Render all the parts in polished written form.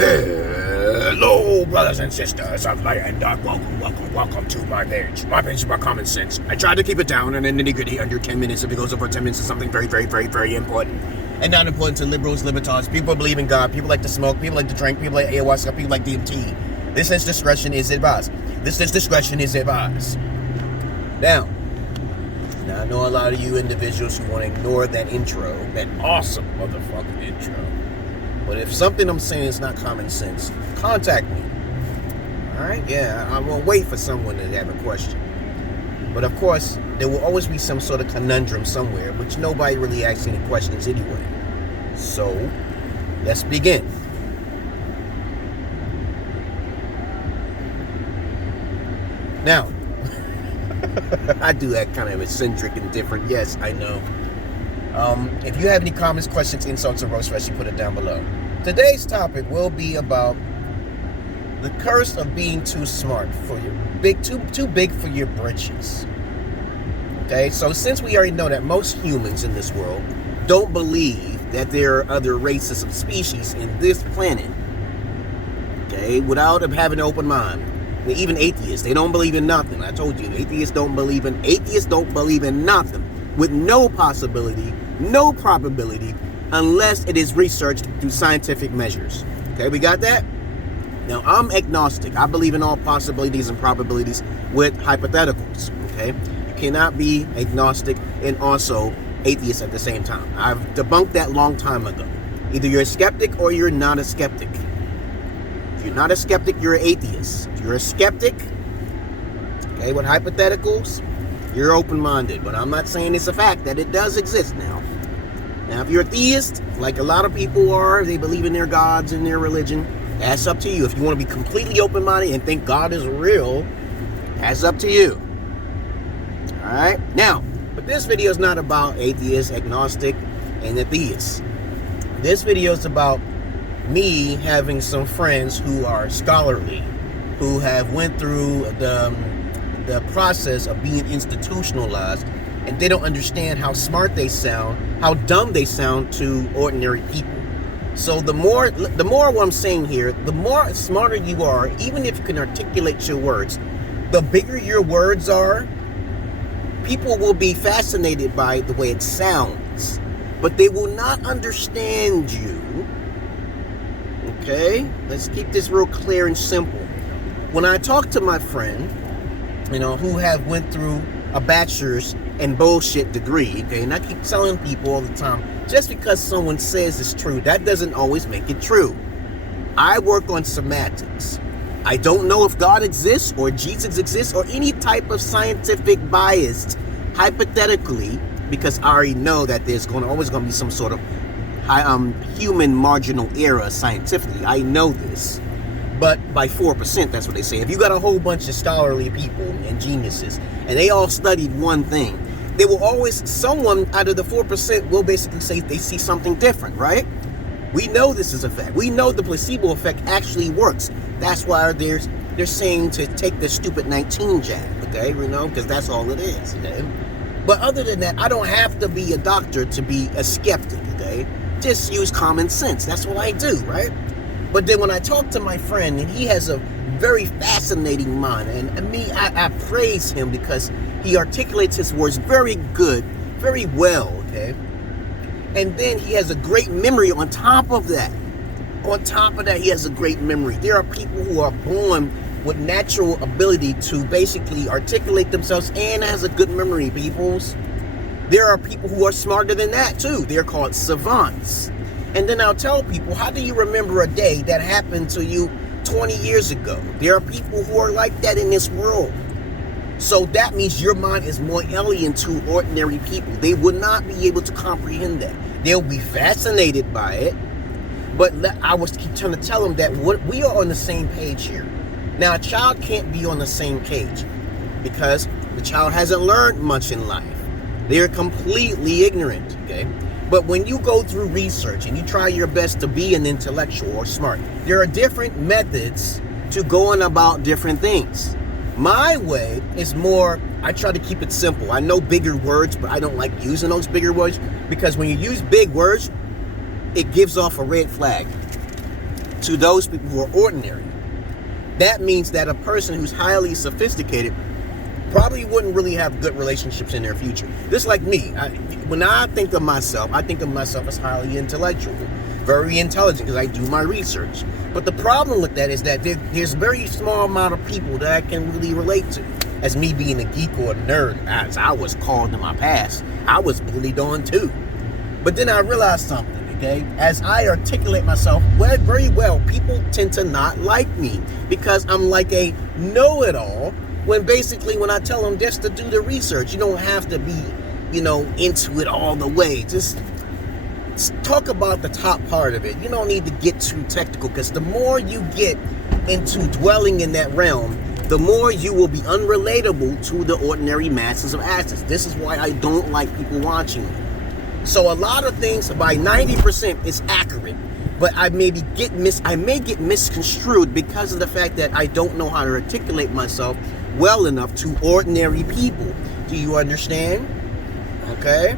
Hello, brothers and sisters of light and dark. Welcome to my page. My page is about common sense. I try to keep it down and nitty-gritty under 10 minutes. If it goes over 10 minutes, it's something very important. And not important to liberals, libertarians, people who believe in God, people like to smoke, people like to drink, people like ayahuasca, people like DMT. This is discretion is advised. Discretion is advised. Now, I know a lot of you individuals who want to ignore that intro, that awesome motherfucking intro. But if something I'm saying is not common sense, contact me. Alright? Yeah, I will wait for someone to have a question. But of course, there will always be some sort of conundrum somewhere, which nobody really asks any questions anyway. So, let's begin. Now, I do that kind of eccentric and different. Yes, I know. If you have any comments, questions, insults, or roast, especially put it down below. Today's topic will be about the curse of being too smart for your too big for your britches. Okay, so since we already know that most humans in this world don't believe that there are other races of species in this planet, okay, without having an open mind. Even atheists, they don't believe in nothing. I told you, atheists don't believe in nothing with no possibility, no probability, unless it is researched through scientific measures. Okay, we got that? Now, I'm agnostic. I believe in all possibilities and probabilities with hypotheticals. Okay, you cannot be agnostic and also atheist at the same time. I've debunked that long time ago. Either you're a skeptic or you're not a skeptic. If you're not a skeptic, you're an atheist. If you're a skeptic, okay, with hypotheticals, you're open-minded. But I'm not saying it's a fact that it does exist now. Now, if you're a theist, like a lot of people are, they believe in their gods and their religion, that's up to you. If you want to be completely open-minded and think God is real, that's up to you. Alright? Now, but this video is not about atheists, agnostic, and the theists. This video is about me having some friends who are scholarly, who have went through the process of being institutionalized, and they don't understand how smart they sound, how dumb they sound to ordinary people. So the more what I'm saying here, the more smarter you are, even if you can articulate your words, the bigger your words are, people will be fascinated by the way it sounds, but they will not understand you. Okay, let's keep this real clear and simple. When I talk to my friend, who have went through a bachelor's and bullshit degree, okay, and I keep telling people all the time, just because someone says it's true, that doesn't always make it true. I work on semantics. I don't know if God exists or Jesus exists or any type of scientific bias, hypothetically, because I already know that there's always going to be some sort of human marginal error scientifically. I know this. But by 4%, that's what they say. If you got a whole bunch of scholarly people and geniuses, and they all studied one thing, they will always, someone out of the 4% will basically say they see something different, right? We know this is a fact. We know the placebo effect actually works. That's why they're saying to take the stupid 19 jab, okay? Because that's all it is, okay? But other than that, I don't have to be a doctor to be a skeptic, okay? Just use common sense. That's what I do, right? But then when I talk to my friend, and he has a very fascinating mind, and I praise him because he articulates his words very good, very well, okay? And then he has a great memory on top of that. On top of that, he has a great memory. There are people who are born with natural ability to basically articulate themselves and has a good memory, peoples. There are people who are smarter than that, too. They're called savants. And then I'll tell people, how do you remember a day that happened to you 20 years ago? There are people who are like that in this world. So that means your mind is more alien to ordinary people. They would not be able to comprehend that. They'll be fascinated by it. But I was keep trying to tell them that we are on the same page here. Now, a child can't be on the same page because the child hasn't learned much in life. They're completely ignorant, okay? But when you go through research and you try your best to be an intellectual or smart, there are different methods to going about different things. My way is more, I try to keep it simple. I know bigger words, but I don't like using those bigger words because when you use big words, it gives off a red flag. to those people who are ordinary. That means that a person who's highly sophisticated probably wouldn't really have good relationships in their future. Just like me. When I think of myself as highly intellectual, very intelligent, because I do my research. But the problem with that is that there's a very small amount of people that I can really relate to. As me being a geek or a nerd, as I was called in my past, I was bullied on too. But then I realized something. Okay, as I articulate myself very well, people tend to not like me because I'm like a know-it-all, when basically when I tell them just to do the research, you don't have to be, into it all the way. Just talk about the top part of it. You don't need to get too technical, because the more you get into dwelling in that realm, the more you will be unrelatable to the ordinary masses of asses. This is why I don't like people watching me. So a lot of things, by 90%, is accurate, but I may get misconstrued because of the fact that I don't know how to articulate myself well enough to ordinary people. Do you understand? Okay?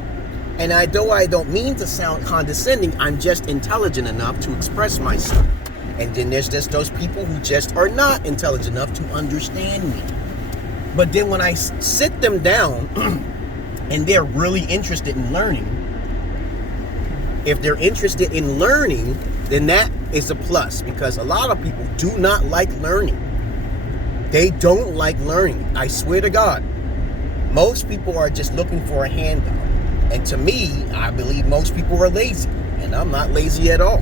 And I don't mean to sound condescending, I'm just intelligent enough to express myself. And then there's just those people who just are not intelligent enough to understand me. But then when I sit them down and they're really interested in learning, if they're interested in learning, then that is a plus, because a lot of people do not like learning. They don't like learning. I swear to God. Most people are just looking for a handout. And to me, I believe most people are lazy. And I'm not lazy at all.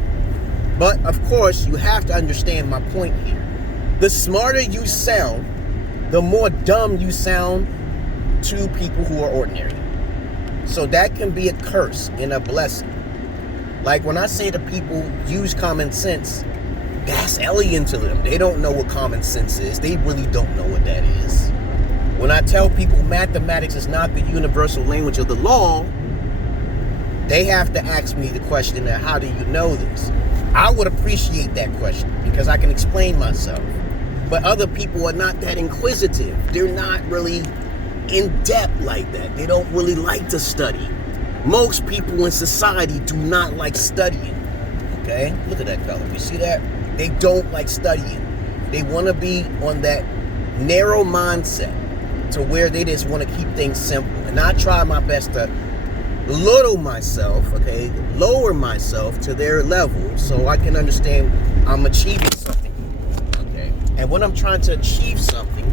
But of course, you have to understand my point here. The smarter you sound, the more dumb you sound to people who are ordinary. So that can be a curse and a blessing. Like when I say to people, use common sense, that's alien to them. They don't know what common sense is. They really don't know what that is. When I tell people mathematics is not the universal language of the law, they have to ask me the question, how do you know this? I would appreciate that question because I can explain myself. But other people are not that inquisitive. They're not really in depth like that. They don't really like to study. Most people in society do not like studying. Okay? Look at that fella. You see that? They don't like studying. They want to be on that narrow mindset to where they just want to keep things simple. And I try my best to lower myself to their level so I can understand I'm achieving something. Okay? And when I'm trying to achieve something,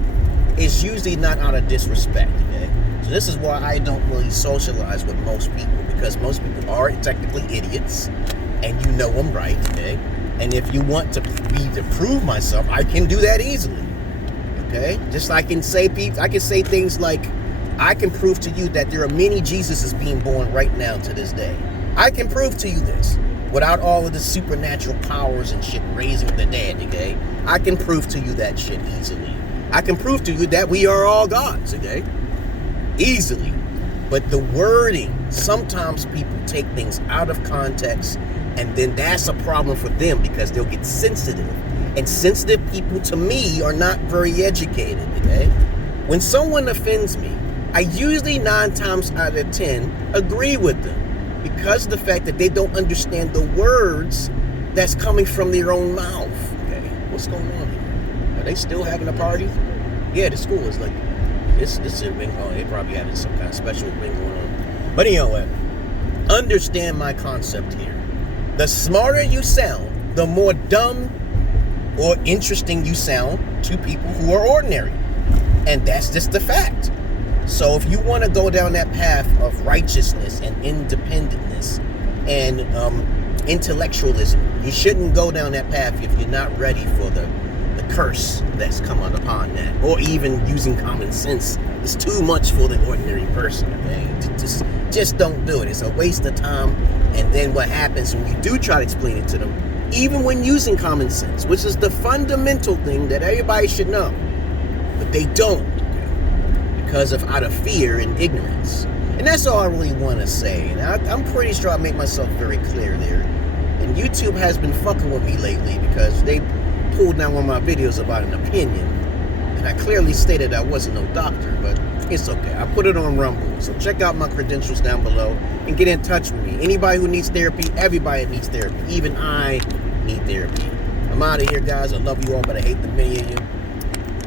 it's usually not out of disrespect. Okay? So this is why I don't really socialize with most people, because most people are technically idiots, and you know I'm right, okay? And if you want to prove myself, I can do that easily, okay? Just like I can say things like, I can prove to you that there are many Jesuses being born right now to this day. I can prove to you this without all of the supernatural powers and shit, raising the dead, okay? I can prove to you that shit easily. I can prove to you that we are all gods, okay? Easily. But the wording, sometimes people take things out of context, and then that's a problem for them because they'll get sensitive. And sensitive people, to me, are not very educated, okay? When someone offends me, I usually 9 times out of 10 agree with them because of the fact that they don't understand the words that's coming from their own mouth. Okay, what's going on here? Are they still having a party? Yeah, the school is like, this is a thing. Oh, they probably having some kind of special thing going on. But anyway, understand my concept here. The smarter you sound, the more dumb or interesting you sound to people who are ordinary. And that's just the fact. So if you want to go down that path of righteousness and independentness and intellectualism, you shouldn't go down that path if you're not ready for the curse that's come upon that. Or even using common sense is too much for the ordinary person. Okay? Just don't do it. It's a waste of time. And then what happens when you do try to explain it to them, even when using common sense, which is the fundamental thing that everybody should know, but they don't. Because of out of fear and ignorance. And that's all I really want to say. And I'm pretty sure I made myself very clear there. And YouTube has been fucking with me lately because they pulled down one of my videos about an opinion. And I clearly stated I wasn't no doctor, but it's okay. I put it on Rumble. So check out my credentials down below and get in touch with me. Anybody who needs therapy, everybody needs therapy. Even I need therapy. I'm out of here, guys. I love you all, but I hate the many of you.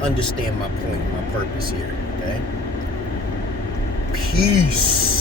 Understand my point, my purpose here, okay? Peace.